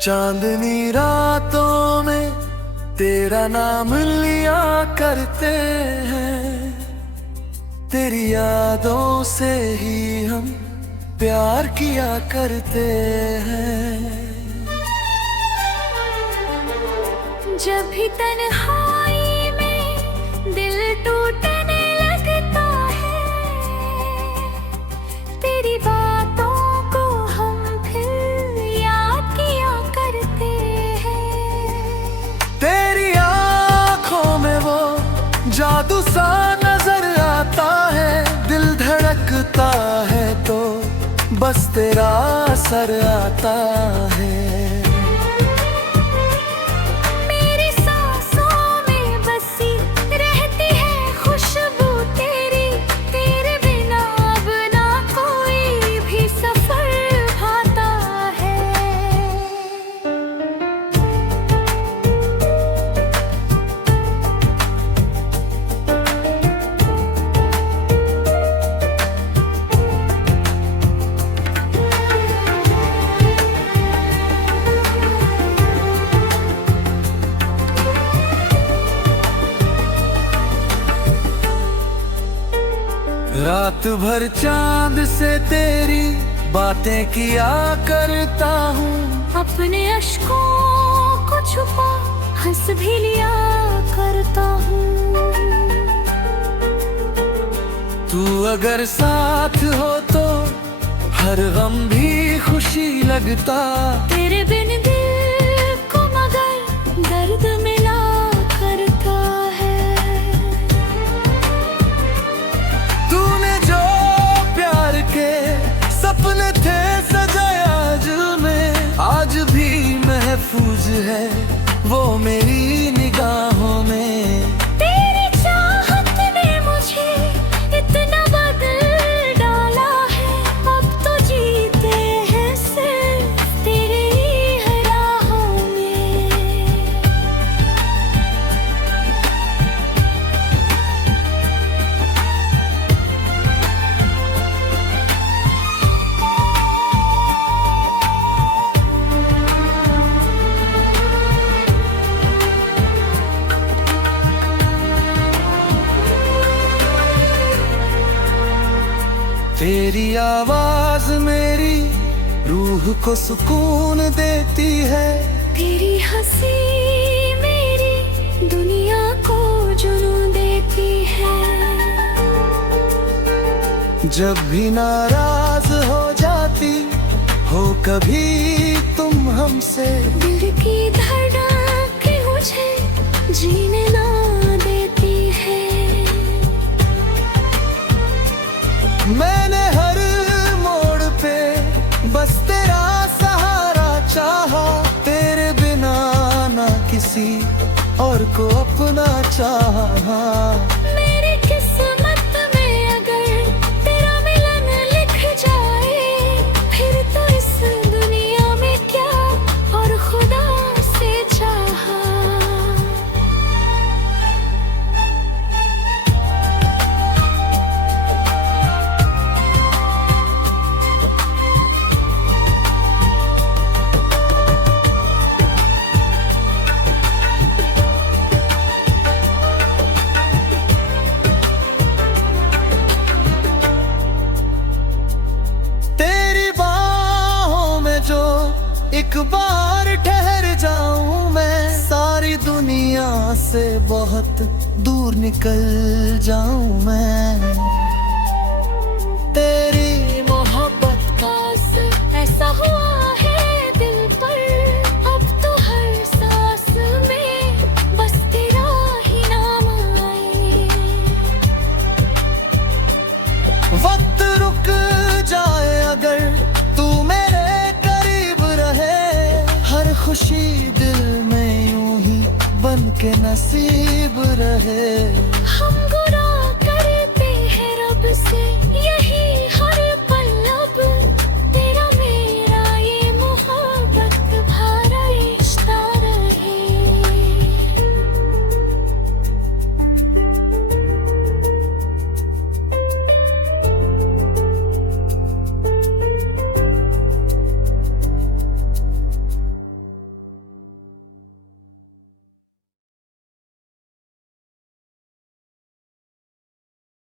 चांदनी रातों में तेरा नाम लिया करते हैं, तेरी यादों से ही हम प्यार किया करते हैं। जब भी तन्हाई में दिल टूटने लगता है, तेरी बातों को हम फिर याद किया करते हैं। तेरी आँखों में वो जादू सा नजर आता है, दिल धड़कता है तो बस तेरा असर आता है। मेरी सांसों में बसी रहती है खुशबू तेरी, तेरे बिना अब ना कोई भी सफर भाता है। रात भर चांद से तेरी बातें किया करता हूँ, अपने अश्कों को छुपा हंस भी लिया करता हूँ। तू अगर साथ हो तो हर गम भी खुशी लगता। तेरे बिन दिल को मगर दर्द मिला करता है। तूने जो प्यार के सपने थे सजाया दिल में, आज भी महफूज है वो मेरी निगाहों में। तेरी चाहत ने मुझे इतना बदल डाला है, अब तो जीते हैं सिर्फ तेरी ही राहों में। तेरी आवाज मेरी रूह को सुकून देती है, तेरी हंसी मेरी दुनिया को जुनून देती है। जब भी नाराज हो जाती हो कभी तुम हमसे, दिल की धड़कन मुझे जीने ना देती है। मैंने हर मोड़ पे बस तेरा सहारा चाहा, तेरे बिना ना किसी और को अपना चाहा। मेरी किस्मत में अगर तेरा मिलन लिख जाए, फिर तो इस दुनिया में क्या और खुदा से चाहा। एक बार ठहर जाऊं मैं, सारी दुनिया से बहुत दूर निकल जाऊं मैं। तेरी मोहब्बत का असर ऐसा हुआ है दिल पर, अब तो हर सांस में बस तेरा ही नाम आए। वक्त रुक जाए अगर तू मेरे करीब रहे, हर खुशी दिल में यूं ही बन के नसीब रहे। हम